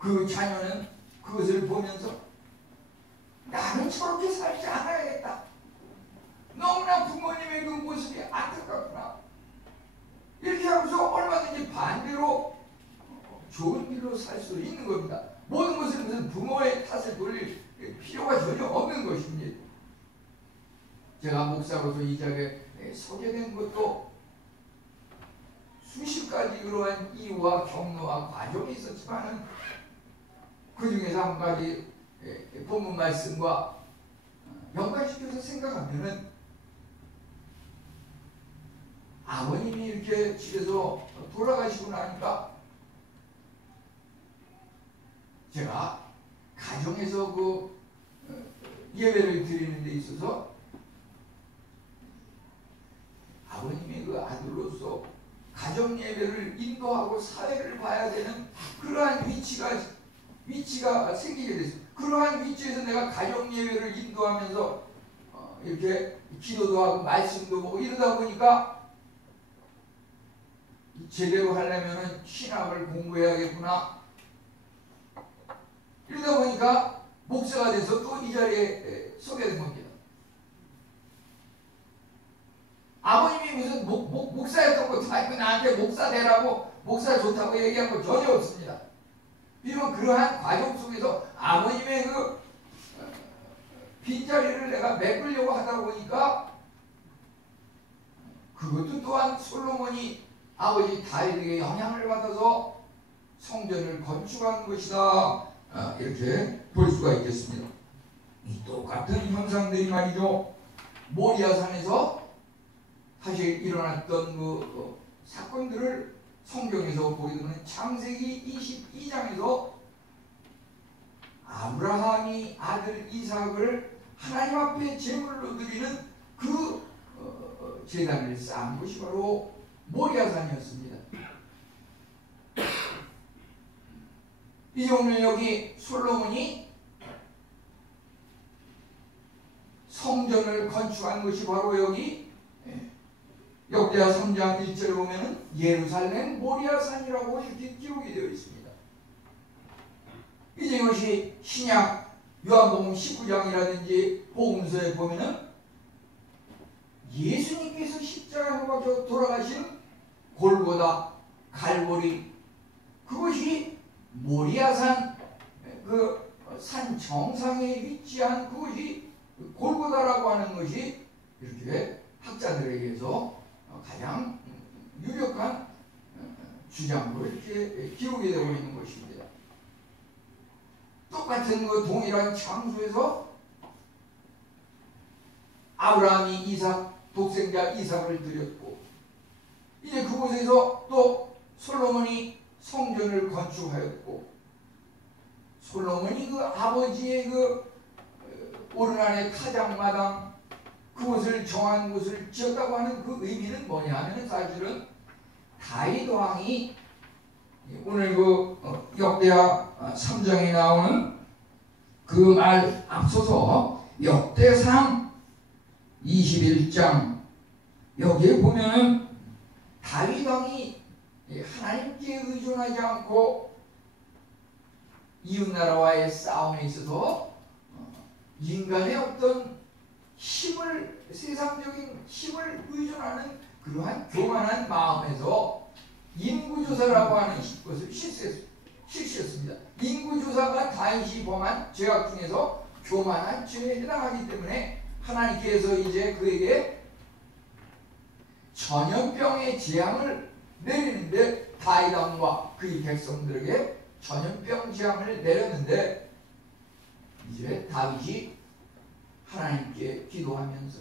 그 자녀는 그것을 보면서 나는 저렇게 살지 않아야겠다. 너무나 부모님의 그 모습이 안타깝구나. 이렇게 하면서 얼마든지 반대로 좋은 길로 살 수 있는 겁니다. 모든 것은 무슨 부모의 탓을 돌릴 필요가 전혀 없는 것입니다. 제가 목사로서 이 자리에 서게 된 것도 수십 가지 그러한 이유와 경로와 과정이 있었지만 그 중에서 한 가지 본문 말씀과 연관시켜서 생각하면은 아버님이 이렇게 집에서 돌아가시고 나니까 제가 가정에서 그 예배를 드리는 데 있어서 아버님이 그 아들로서 가정 예배를 인도하고 사회를 봐야 되는 그러한 위치가 생기게 됐습니다. 그러한 위치에서 내가 가정 예배를 인도하면서 이렇게 기도도 하고 말씀도 보고 이러다 보니까 제대로 하려면 신학을 공부해야겠구나. 이러다 보니까 목사가 돼서 또 이 자리에 서게 된 겁니다. 아버님이 무슨 목사였던 것도 아니고 나한테 목사 되라고 목사 좋다고 얘기한 거 전혀 없습니다. 비록 그러한 과정 속에서 아버님의 그 빈자리를 내가 메꾸려고 하다 보니까 그것도 또한 솔로몬이 아버지 다윗에게 영향을 받아서 성전을 건축한 것이다. 이렇게 볼 수가 있겠습니다. 이 똑같은 현상들이 말이죠. 모리아산에서 사실 일어났던 그 사건들을 성경에서 보게 되면 창세기 22장에서 아브라함이 아들 이삭을 하나님 앞에 제물로 드리는 그 제단을 쌓은 것이 바로 모리아산이었습니다. 이제 오늘 여기 솔로몬이 성전을 건축한 것이 바로 여기 역대하 3장 1절에 보면 예루살렘 모리아산이라고 이렇게 기록이 되어 있습니다. 이제 이것이 신약 요한복음 19장이라든지 복음서에 보면은 예수님께서 십자가에 박혀 돌아가신 골고다 갈보리 그것이 모리아산 그 산 정상에 위치한 그것이 골고다라고 하는 것이 이렇게 학자들에 의해서 가장 유력한 주장으로 이렇게 기록이 되고 있는 것입니다. 똑같은 그 동일한 장소에서 아브라함이 이삭 독생자 이삭을 드렸고 이제 그곳에서 또 솔로몬이 성전을 건축하였고 솔로몬이 그 아버지의 그 오르난의 타작마당 그곳을 정한 곳을 지었다고 하는 그 의미는 뭐냐 하면 사실은 다윗 왕이 오늘 그 역대하 3장에 나오는 그 말 앞서서 역대상 21장 여기에 보면은 다윗 왕이 하나님께 의존하지 않고 이웃나라와의 싸움에 있어서 인간의 어떤 힘을 세상적인 힘을 의존하는 그러한 교만한 마음에서 인구조사라고 하는 것을 실시했습니다. 인구조사가 다윗이 범한 죄악 중에서 교만한 죄에 해당하기 때문에 하나님께서 이제 그에게 전염병의 재앙을 내리는데 다윗 왕과 그의 백성들에게 전염병 재앙을 내렸는데 이제 다윗이 하나님께 기도하면서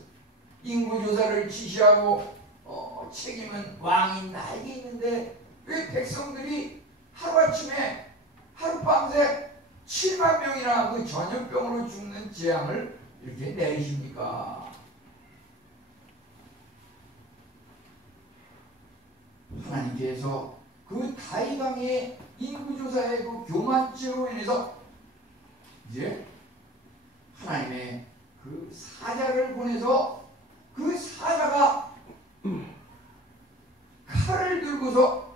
인구조사를 지시하고 책임은 왕이 나에게 있는데 왜 백성들이 하루아침에 하룻밤새 7만 명이나 그 전염병으로 죽는 재앙을 이렇게 내리십니까? 하나님께서 그 다윗 왕의 인구조사의 그 교만죄로 인해서 이제 하나님의 그 사자를 보내서 그 사자가 칼을 들고서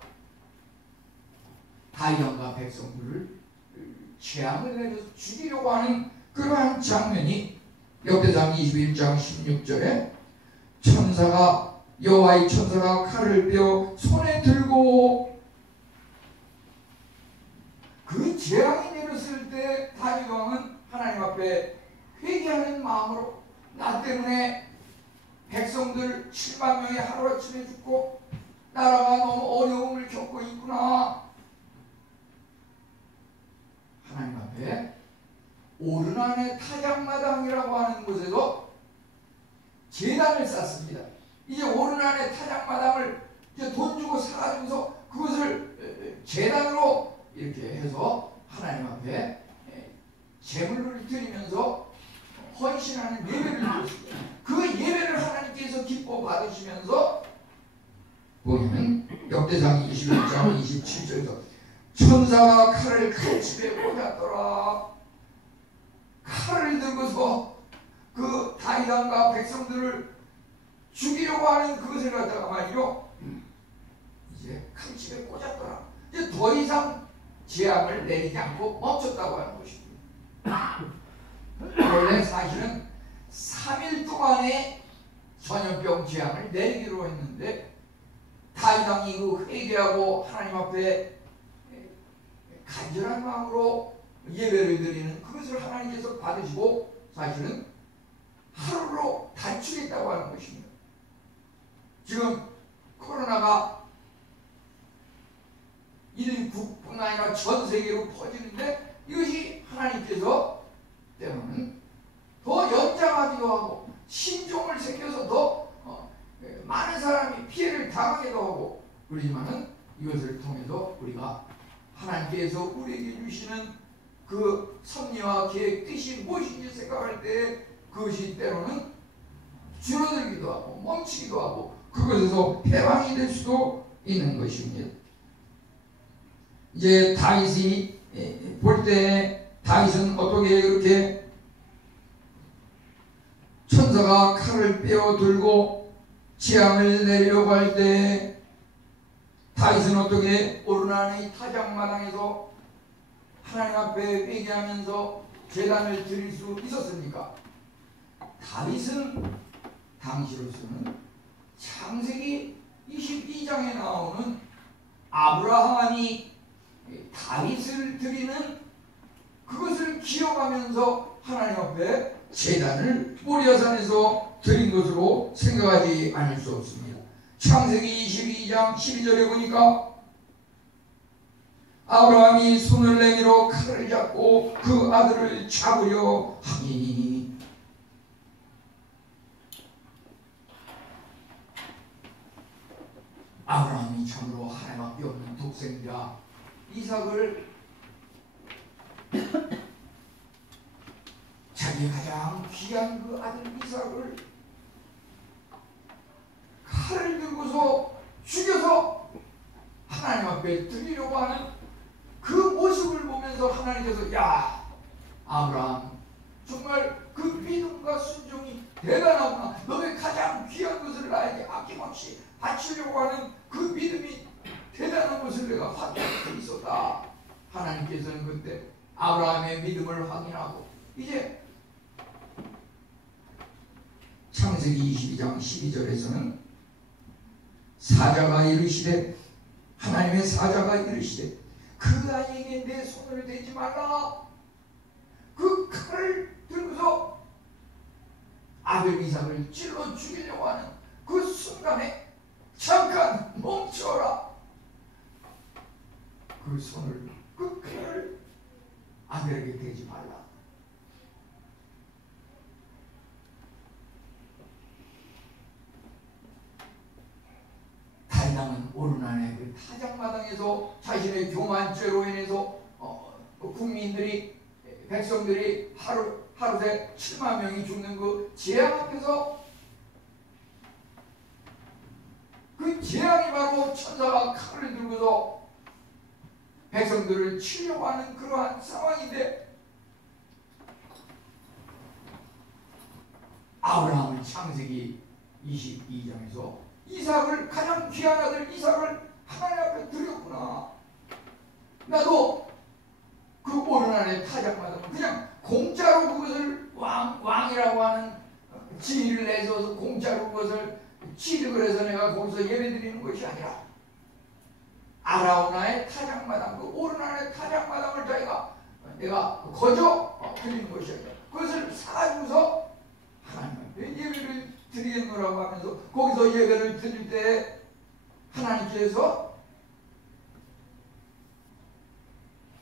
다윗 왕과 백성들을 재앙을 내려서 죽이려고 하는 그러한 장면이 역대상 21장 16절에 여호와의 천사가 칼을 빼어 손에 들고 그 재앙이 내렸을 때 다윗 왕은 하나님 앞에 회개하는 마음으로 나 때문에 백성들 7만 명이 하루아침에 죽고 나라가 너무 어려움을 겪고 있구나. 하나님 앞에 오르난의 타작마당이라고 하는 곳에서 제단을 쌓습니다. 이제 오르난의 타작마당을 이제 돈 주고 사가지고서 그것을 제단으로 이렇게 해서 하나님 앞에 제물을 드리면서 헌신하는 예배를 드렸습니다. 그 예배를 하나님께서 기뻐 받으시면서 보면 역대상 21장 27절에서 천사가 칼을 칼집에 꽂았더라. 칼을 들고서 그 다윗 왕과 백성들을 죽이려고 하는 그것을 갖다가 말이요, 이제 칼집에 꽂았더라. 이제 더 이상 재앙을 내리지 않고 멈췄다고 하는 것입니다. 원래 사실은 3일 동안의 전염병 재앙을 내리기로 했는데 다윗 왕이 그 회개하고 하나님 앞에 간절한 마음으로 예배를 드리는 그것을 하나님께서 받으시고 사실은 하루로 단축했다고 하는 것입니다. 지금 코로나가 일국뿐 아니라 전 세계로 퍼지는데 이것이 하나님께서 때로는 더 연장하기도 하고 신종을 새겨서 더 많은 사람이 피해를 당하기도 하고 그러지만은 이것을 통해서 우리가 하나님께서 우리에게 주시는 그 섭리와 계획 뜻이 무엇인지 생각할 때 그것이 때로는 줄어들기도 하고 멈추기도 하고 그것에서 해방이 될 수도 있는 것입니다. 이제 다윗이 볼 때 다윗은 어떻게 그렇게 천사가 칼을 빼어 들고 재앙을 내려고 할 때 다윗은 어떻게 오르난의 타작마당에서 하나님 앞에 회개하면서 제단을 드릴 수 있었습니까? 다윗은 당시로서는 창세기 22장에 나오는 아브라함이 다윗을 드리는 그것을 기억하면서 하나님 앞에 제단을 모리아산에서 드린 것으로 생각하지 않을 수 없습니다. 창세기 22장 12절에 보니까 아브라함이 손을 내밀어 칼을 잡고 그 아들을 잡으려 하니 아브라함이 참으로 하나님밖에 없는 독생자 이삭을 자기 가장 귀한 그 아들 이삭을 칼을 들고서 죽여서 하나님 앞에 드리려고 하는 그 모습을 보면서 하나님께서 야 아브라함 정말 그 믿음과 순종이 대단하구나. 너의 가장 귀한 것을 나에게 아낌없이 바치려고 하는 그 믿음이 대단한 것을 내가 확인할 수 있었다. 하나님께서는 그때 아브라함의 믿음을 확인하고 이제 창세기 22장 12절에서는 사자가 이르시되 하나님의 사자가 이르시되 그 아이에게 내 손을 대지 말라. 그 칼을 들고서 아들 이삭을 찔러 죽이려고 하는 그 순간에 잠깐 멈춰라. 그 손을 그 칼을 아들에게 대지 말라. 다윗은 오르난의 그 타작마당에서 자신의 교만죄로 인해서 국민들이 백성들이 하루에 7만 명이 죽는 그 재앙 앞에서 그 재앙이 바로 천사가 칼을 들고서 백성들을 치려고 하는 그러한 상황인데 아브라함은 창세기 22장에서 이삭을 가장 귀한 아들 이삭을 하나님 앞에 드렸구나. 나도 그 가서 공짜로 그것을 취득을 해서 내가 거기서 예배 드리는 것이 아니라 아라우나의 타작마당, 그 오르나의 타작마당을 내가 거저 드리는 것이 아니라 그것을 사주고서 하나님께 예배를 드리겠노라고 하면서 거기서 예배를 드릴 때 하나님께서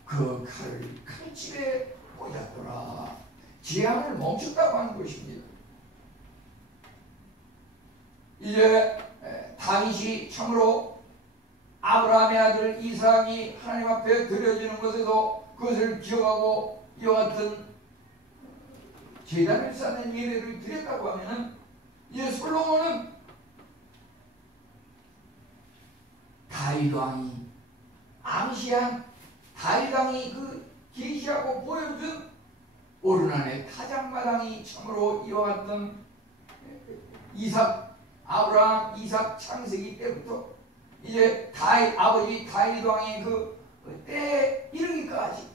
그 칼을 칼집에 꽂았더라. 재앙을 멈췄다고 하는 것입니다. 이제 다윗이 참으로 아브라함의 아들 이삭이 하나님 앞에 드려지는 것에서 그것을 기억하고 이와 같은 제단을 쌓는 예배를 드렸다고 하면은 이제 솔로몬은 다윗 왕이 암시한 다윗 왕이 그 계시하고 보여준 오르난의 타작마당이 참으로 이와 같은 아브라함 이삭 창세기 때부터 이제 아버지 다윗 왕의 그 때에 이르기까지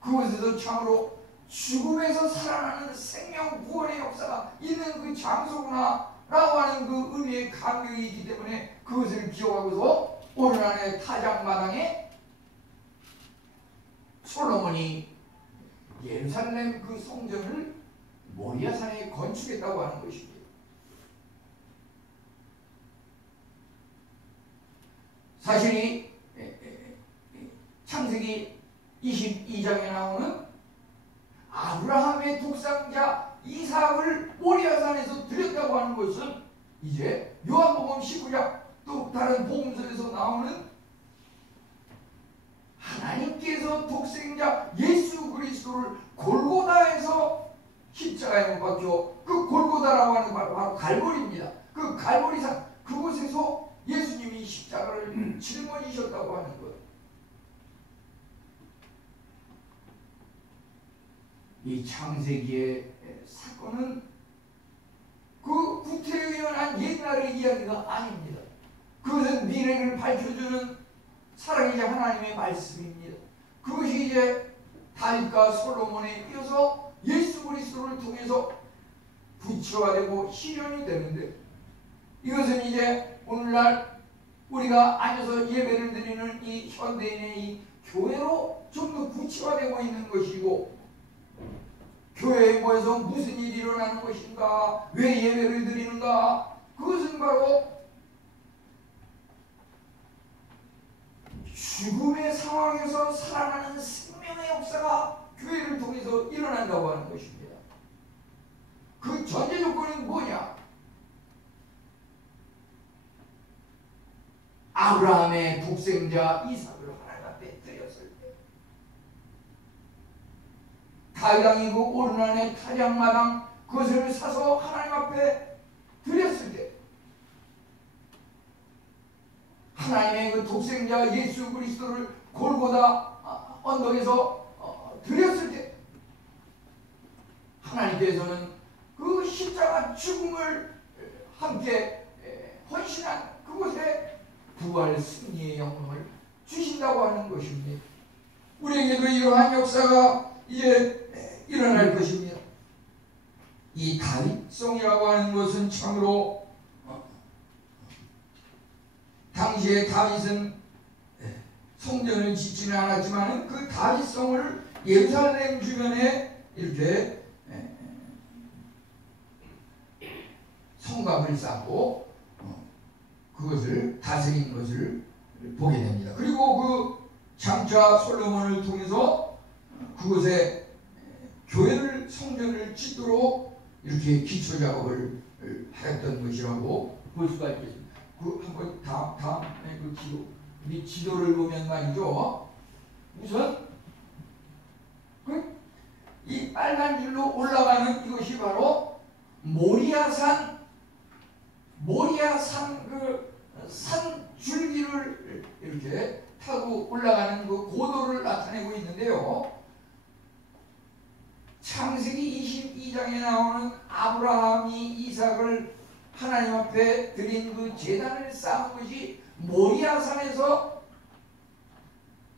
그곳에서 참으로 죽음에서 살아나는 생명 구원의 역사가 있는 그 장소구나 라고 하는 그 의미의 감격이 있기 때문에 그것을 기억하고서 오르난의 타작마당에 솔로몬이 예루살렘 그 성전을 모리아산에 건축했다고 하는 것입니다. 사실 이 창세기 22장에 나오는 아브라함의 독생자 이삭을 모리아산에서 드렸다고 하는 것은 이제 요한복음 19장 또 다른 복음서에서 나오는 하나님께서 독생자 예수 그리스도를 골고다에서 십자가에 못 박혀 그 골고다라고 하는 바로 갈보리입니다. 그 갈보리산 그곳에서 예수님이 십자가를 짊어지셨다고 하는 것. 이 창세기의 사건은 그 구태의연한 옛날의 이야기가 아닙니다. 그것은 미래를 밝혀주는 사랑이자 하나님의 말씀입니다. 그것이 이제 다윗과 솔로몬에 이어서 예수 그리스도를 통해서 부처화되고 실현이 되는데 이것은 이제 오늘날 우리가 앉아서 예배를 드리는 이 현대인의 이 교회로 좀 더 구체화되고 있는 것이고 교회에 모여서 무슨 일이 일어나는 것인가 왜 예배를 드리는가 그것은 바로 죽음의 상황에서 살아나는 생명의 역사가 교회를 통해서 일어난다고 하는 것입니다. 그 전제 조건이 뭐냐? 아브라함의 독생자 이삭을 하나님 앞에 드렸을 때 다윗 왕이 그 오르난의 타작마당 그것을 사서 하나님 앞에 드렸을 때 하나님의 그 독생자 예수 그리스도를 골고다 언덕에서 드렸을 때 하나님께서는 그 십자가 죽음을 함께 헌신한 그곳에 부활 승리의 영광을 주신다고 하는 것입니다. 우리에게도 이러한 역사가 이제 일어날 것입니다. 이 다윗성이라고 하는 것은 참으로 당시에 다윗은 성전을 짓지는 않았지만 그 다윗성을 예루살렘 주변에 이렇게 성곽을 쌓고 그것을 다스린 것을 보게 됩니다. 그리고 그 장차 솔로몬을 통해서 그곳에 교회를 성전을 짓도록 이렇게 기초 작업을 하였던 것이라고 볼 수가 있겠습니다. 그 한번 다음에 그 우리 지도를 보면 말이죠. 우선 이 빨간 줄로 올라가는 이것이 바로 모리아산 그 산 줄기를 이렇게 타고 올라가는 그 고도를 나타내고 있는데요. 창세기 22장에 나오는 아브라함이 이삭을 하나님 앞에 드린 그 제단을 쌓은 것이 모리아산에서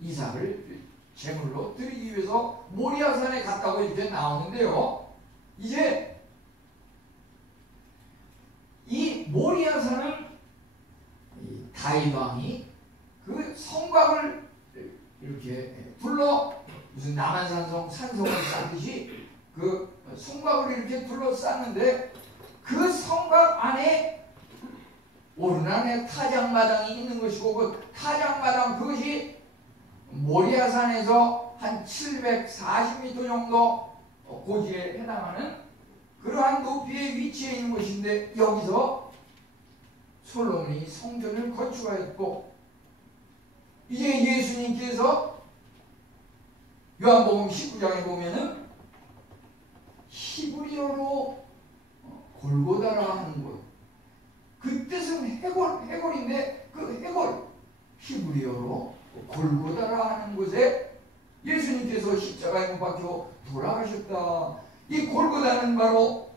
이삭을 제물로 드리기 위해서 모리아산에 갔다고 이렇게 나오는데요. 이제 성곽을 이렇게 둘러 무슨 남한산성 산성을 쌓듯이 그 성곽을 이렇게 둘러쌌는데 그 성곽 안에 오르난에 타작마당이 있는 것이고 그 타작마당 그것이 모리아산에서 한 740m 정도 고지에 해당하는 그러한 높이에 위치해 있는 것인데 여기서 솔로몬이 성전을 건축하였고 이제 예수님께서 요한복음 19장에 보면은 히브리어로 골고다라 하는 것. 그 뜻은 해골인데 그 해골 히브리어로 골고다라 하는 곳에 예수님께서 십자가에 못 박혀 돌아가셨다. 이 골고다는 바로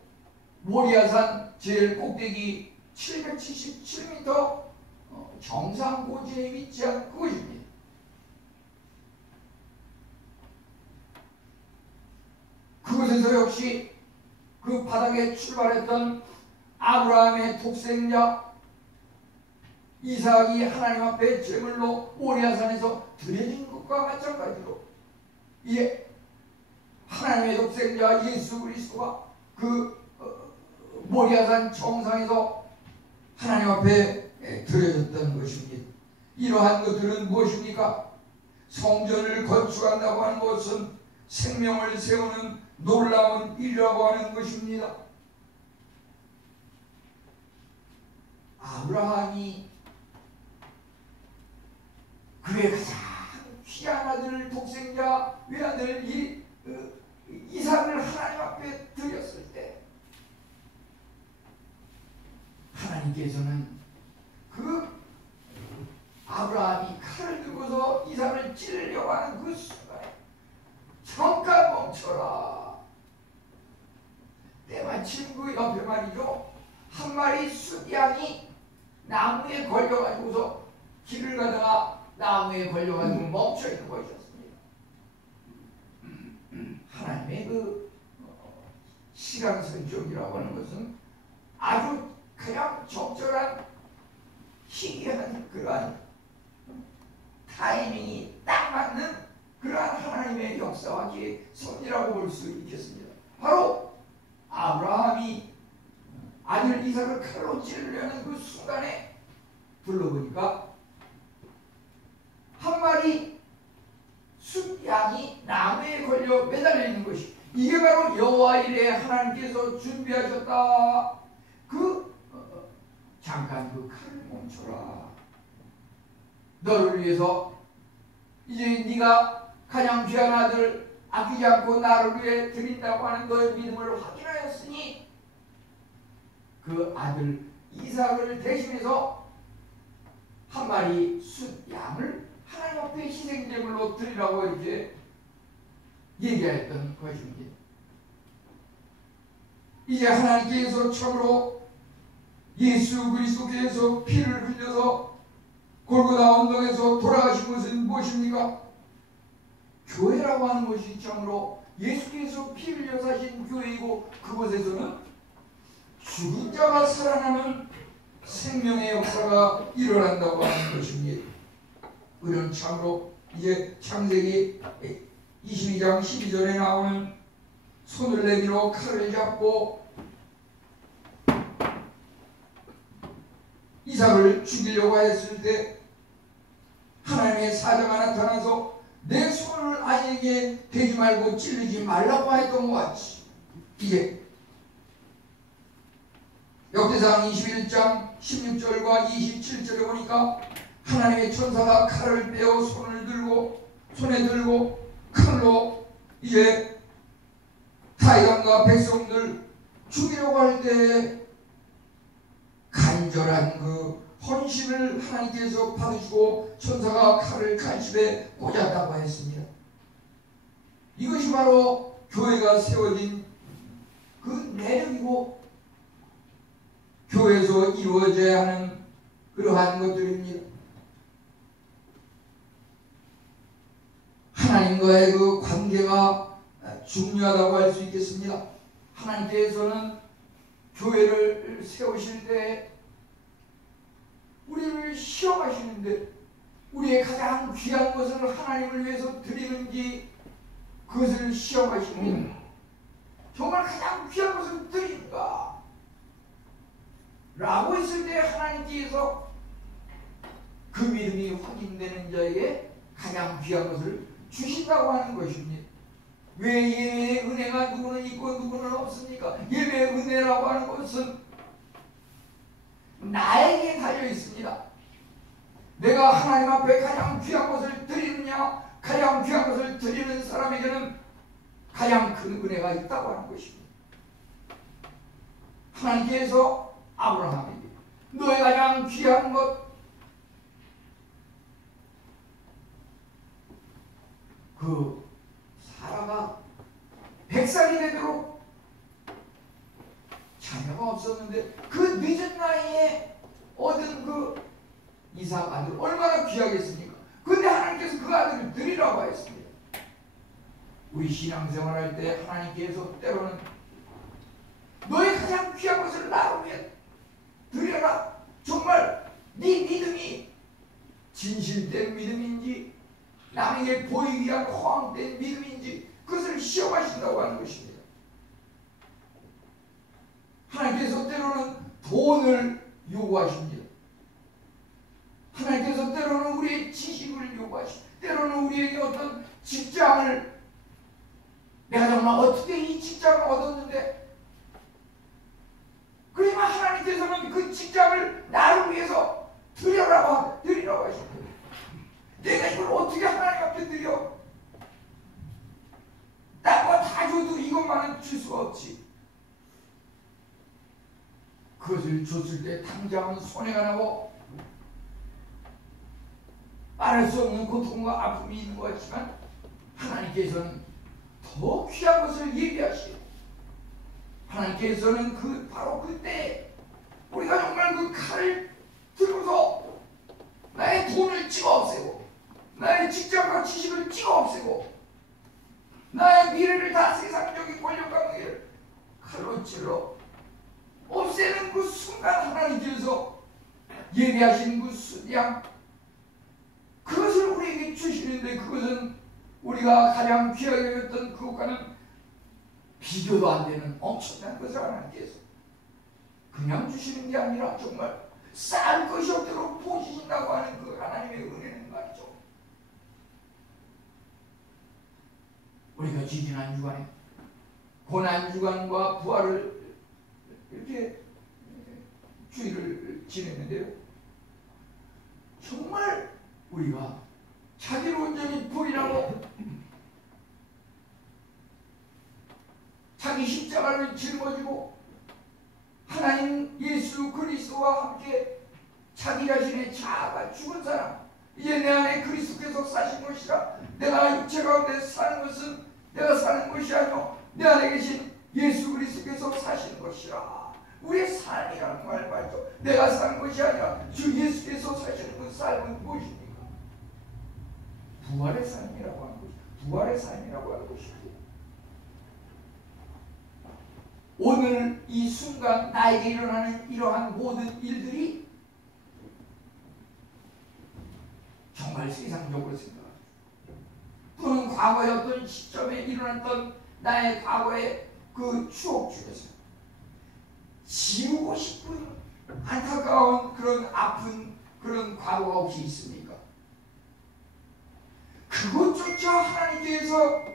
모리아산 제일 꼭대기 777m 정상 고지에 위치한 그곳입니다. 그곳에서 역시 그 바닥에 출발했던 아브라함의 독생자 이삭이 하나님 앞에 제물로 모리아산에서 드려진 것과 마찬가지로 이에 하나님의 독생자 예수 그리스도가 그 모리아산 정상에서 하나님 앞에 드려졌던 것입니다. 이러한 것들은 무엇입니까? 성전을 건축한다고 하는 것은 생명을 세우는 놀라운 일이라고 하는 것입니다. 아브라함이 그의 가장 귀한 아들 독생자 외아들 이삭을 하나님 앞에 드렸을 때 하나님께서는 그 아브라함이 칼을 들고서 이삭을 찌르려고 하는 그 순간에 잠깐 멈춰라. 때마침 그 옆에 말이죠. 한 마리 숫양이 나무에 걸려가지고서 길을 가다가 나무에 걸려가지고 멈춰있는 것이었습니다. 하나님의 그 시간 선정이라고 하는 것은 아주 그냥 적절한 희귀한 그러한 타이밍이 딱 맞는 그러한 하나님의 역사와 섭리라고 볼 수 있겠습니다. 바로 아브라함이 아들 이삭을 칼로 찌르려는 그 순간에 둘러보니까 한 마리 숫양이 나무에 걸려 매달려 있는 것이 이게 바로 여호와 일에 하나님께서 준비하셨다. 잠깐 그 칼을 멈춰라. 너를 위해서 이제 네가 가장 귀한 아들 아끼지 않고 나를 위해 드린다고 하는 너의 믿음을 확인하였으니 그 아들 이삭을 대신해서 한 마리 숫양을 하나님 앞에 희생제물로 드리라고 이렇게 얘기했던 것입니다. 이제 하나님께서 참으로 예수 그리스도께서 피를 흘려서 골고다 언덕에서 돌아가신 것은 무엇입니까? 교회라고 하는 것이 참으로 예수께서 피 흘려 사신 교회이고 그곳에서는 죽은 자가 살아나는 생명의 역사가 일어난다고 하는 것입니다. 우리는 참으로 이제 창세기 22장 12절에 나오는 손을 내밀어 칼을 잡고 이삭을 죽이려고 했을 때 하나님의 사자가 나타나서 내 손을 아이에게 대지 말고 찔르지 말라고 했던 것 같이 이제 역대상 21장 16절과 27절에 보니까 하나님의 천사가 칼을 빼어 손에 들고 칼로 이제 타이감과 백성들 죽이려고 할 때 간절한 그 헌신을 하나님께서 받으시고 천사가 칼을 칼집에 꽂았다고 했습니다. 이것이 바로 교회가 세워진 그 내력이고 교회에서 이루어져야 하는 그러한 것들입니다. 하나님과의 그 관계가 중요하다고 할 수 있겠습니다. 하나님께서는 교회를 세우실 때 우리를 시험하시는데 우리의 가장 귀한 것을 하나님을 위해서 드리는지 그것을 시험하십니다. 정말 가장 귀한 것을 드린가? 라고 했을 때 하나님께서 그 믿음이 확인되는 자에게 가장 귀한 것을 주신다고 하는 것입니다. 왜 예배의 은혜가 누구는 있고 누구는 없습니까? 예배의 은혜라고 하는 것은 나에게 달려 있습니다. 내가 하나님 앞에 가장 귀한 것을 드리느냐, 가장 귀한 것을 드리는 사람에게는 가장 큰 은혜가 있다고 하는 것입니다. 하나님께서 아브라함에게 너의 가장 귀한 것, 그 사라가 100살이 되도록 자녀가 없었는데 그 늦은 나이에 얻은 그 이삭 아들 얼마나 귀하겠습니까? 근데 하나님께서 그 아들을 드리라고 했습니다. 우리 신앙생활 할 때 하나님께서 때로는 너의 가장 귀한 것을 나를 위해 드려라. 정말 네 믿음이 진실된 믿음인지 남에게 보이기 위한 허황된 믿음인지 그것을 시험하신다고 하는 것입니다. 하나님께서 때로는 돈을 요구하십니다. 하나님께서 때로는 우리의 지식을 요구하십니다. 때로는 우리에게 어떤 직장을, 내가 정말 어떻게 이 직장을 얻었는데, 그러지만 하나님께서는 그 직장을 나를 위해서 드리라고 하십니다. 내가 이걸 어떻게 하나님 앞에 드려? 딴 거 다 줘도 이것만은 줄 수가 없지. 그것을 줬을 때 당장은 손해가 나고 말할 수 없는 고통과 아픔이 있는 것 같지만 하나님께서는 더 귀한 것을 예비하시고, 하나님께서는 바로 그때 우리가 정말 그 칼을 들고서 나의 돈을 찍어 없애고 나의 직장과 지식을 찍어 없애고 나의 미래를 다 세상적인 권력과 명예를 칼로 찔러 없애는 그 순간 하나님께서 예비하신 그 순양, 그것을 우리에게 주시는데 그것은 우리가 가장 귀하게 여겼던 그것과는 비교도 안 되는 엄청난 것을 하나님께서 그냥 주시는 게 아니라 정말 쌀 것이 없도록 보시신다고 하는 그 하나님의 은혜는 말이죠. 우리가 지난 주간에 고난 주간과 부활을 이렇게 주일을 지냈는데요, 정말 우리가 자기를 온전히 부인하고 자기 십자가를 짊어지고 하나님 예수 그리스도와 함께 자기 자신의 자아가 죽은 사람, 이제 내 안에 그리스도께서 사신 것이라 내가 육체 가운데 사는 것은 내가 사는 것이 아니오 내 안에 계신 예수 그리스도께서 사시는 것이라. 우리의 삶이라는 말 말이죠. 내가 사는 것이 아니라 주 예수께서 사시는 그 삶은 무엇입니까? 부활의 삶이라고 하는 것이죠. 부활의 삶이라고 하는 것이죠. 오늘 이 순간 나에게 일어나는 이러한 모든 일들이 정말 세상적으로 생각합니다. 또는 과거의 어떤 시점에 일어났던 나의 과거의 그 추억 중에서 지우고 싶은 안타까운 그런 아픈 그런 과거가 혹시 있습니까? 그것조차 하나님께서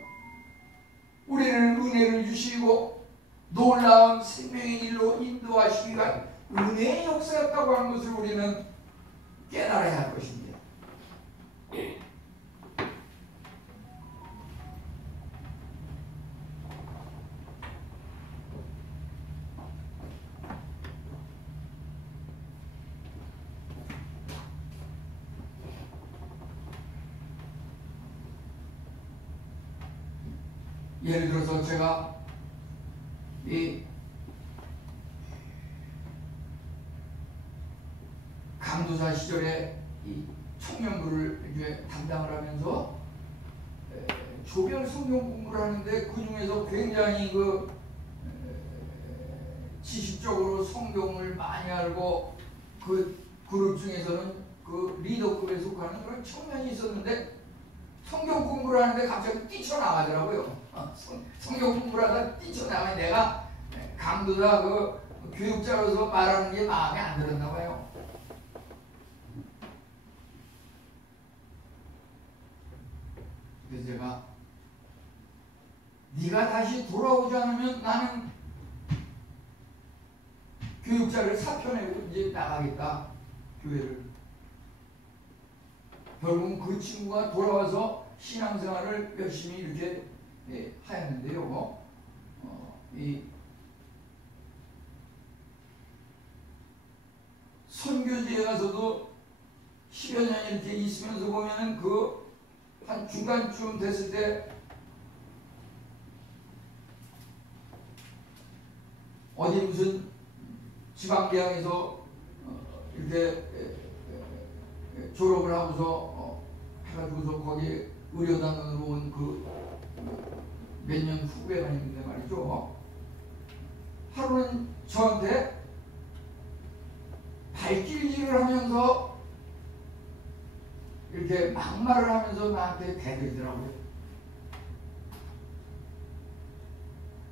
우리는 은혜를 주시고 놀라운 생명의 일로 인도하시기 위한 은혜의 역사였다고 하는 것을 우리는 깨달아야 할 것입니다. 예를 들어서 제가 이 강도사 시절에 이 청년부를 이제 담당을 하면서 조별 성경 공부를 하는데 그 중에서 굉장히 그 지식적으로 성경을 많이 알고 그 그룹 중에서는 그 리더급에 속하는 그런 청년이 있었는데 성경 공부를 하는데 갑자기 뛰쳐나가더라고요. 성경 공부를 하다 뛰쳐나가. 내가 강도다 그 교육자로서 말하는 게 마음에 안 들었나 봐요. 그래서 제가 네가 다시 돌아오지 않으면 나는 교육자를 사표내고 이제 나가겠다, 교회를. 결국은 그 친구가 돌아와서 신앙생활을 열심히 이렇게 하였는데요. 이 선교지에 가서도 10여 년 이렇게 있으면서 보면은 그 한 중간쯤 됐을 때 어디 무슨 지방대학에서 이렇게 졸업을 하고서 해가지고서 거기 의료단으로 온 그 몇 년 후배가 있는데 말이죠. 하루는 저한테 발길질을 하면서 이렇게 막말을 하면서 나한테 대들더라고요.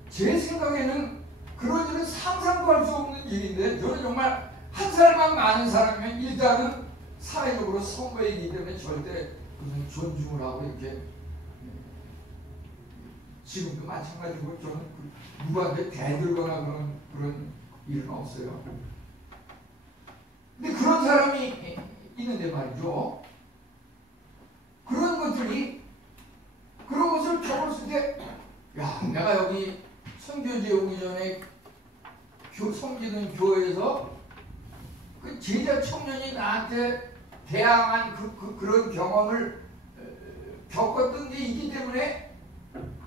제 생각에는 그런 일은 상상도 할 수 없는 일인데, 저는 정말 한 살만 많은 사람이면 일단은 사회적으로 선거이기 때문에 절대 무슨 존중을 하고 이렇게, 지금도 마찬가지고 저는 누구한테 대들거나 그런 일은 없어요. 근데 그런 사람이 있는데 말이죠. 그런 것들이, 그런 것을 적었을 때, 야, 내가 여기 선교지에 오기 전에 섬기는 교회에서 그 제자 청년이 나한테 대항한 그런 경험을 겪었던 게 있기 때문에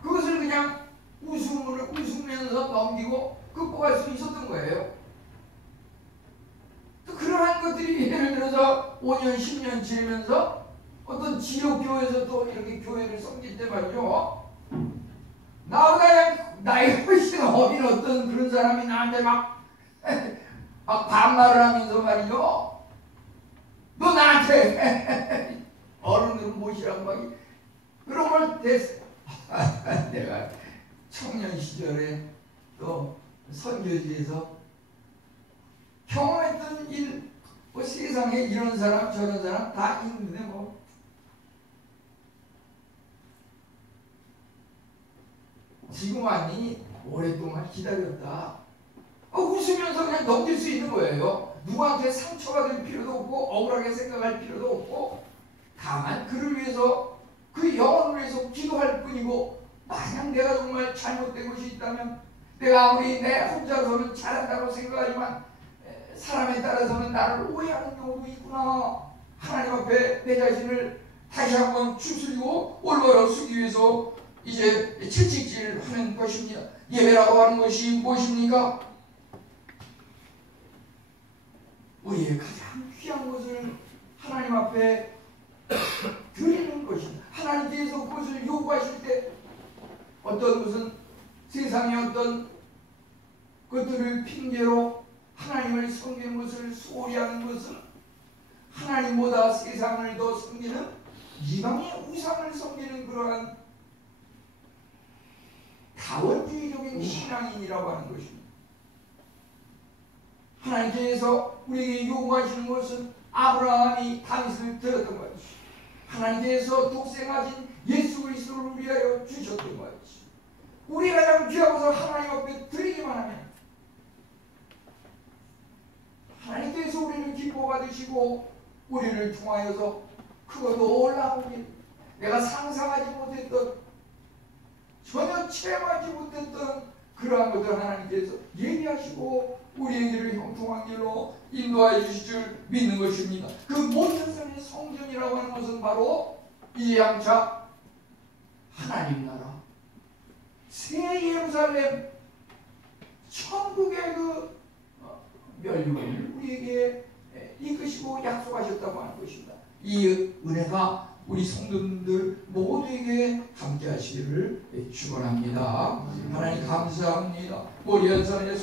그것을 그냥 웃으면서 넘기고 극복할 수 있었던 거예요. 또 그러한 것들이 예를 들어서 5년, 10년 지내면서 어떤 지역교회에서 또 이렇게 교회를 섬길 때 말이죠. 나보다 나이 훨씬 어린 어떤 그런 사람이 나한테 막 반말을 하면서 말이죠. 너 나한테 어른으로 모시라고 막 그런 걸 내가 청년 시절에 또 선교지에서 경험했던 일, 뭐 세상에 이런 사람 저런 사람 다 있는데 뭐 지금 왔니? 오랫동안 기다렸다. 웃으면서 그냥 넘길 수 있는 거예요. 누구한테 상처가 될 필요도 없고 억울하게 생각할 필요도 없고, 다만 그를 위해서, 그 영혼을 위해서 기도할 뿐이고, 만약 내가 정말 잘못된 것이 있다면, 내가 아무리 내 혼자서는 잘한다고 생각하지만 사람에 따라서는 나를 오해하는 경우도 있구나. 하나님 앞에 내 자신을 다시 한번 추스리고 올바로 쓰기 위해서 이제 채찍질을 하는 것입니다. 예배라고 하는 것이 무엇입니까? 우리의 가장 귀한 것을 하나님 앞에 드리는 것입니다. 하나님께서 그것을 요구하실 때 어떤 것은 세상의 어떤 것들을 핑계로 하나님을 섬기는 것을 소홀히 하는 것은 하나님보다 세상을 더 섬기는 이방의 우상을 섬기는 그러한 다원주의적인 신앙인이라고 하는 것입니다. 하나님께서 우리에게 요구하시는 것은 아브라함이 다윗을 들었던 것이, 하나님께서 독생하신 예수 그리스도를 위하여 주셨던 것이, 우리가 가장 귀하고서 하나님 앞에 드리기만 하면 하나님께서 우리를 기뻐 받으시고 우리를 통하여서 크고 놀라운 일, 내가 상상하지 못했던, 전혀 체험하지 못했던 그러한 것들 하나님께서 예비하시고 우리에게를 형통한 길로 인도하여 주실 줄 믿는 것입니다. 그 모든 세상의 성전이라고 하는 것은 바로 이제 양차 하나님 나라, 새 예루살렘, 천국의 그 멸류관을 우리에게 이끄시고 약속하셨다고 하는 것입니다. 이 은혜가 우리 성도님들 모두에게 함께 하시기를 축원합니다. 하나님 감사합니다. 우리 연산의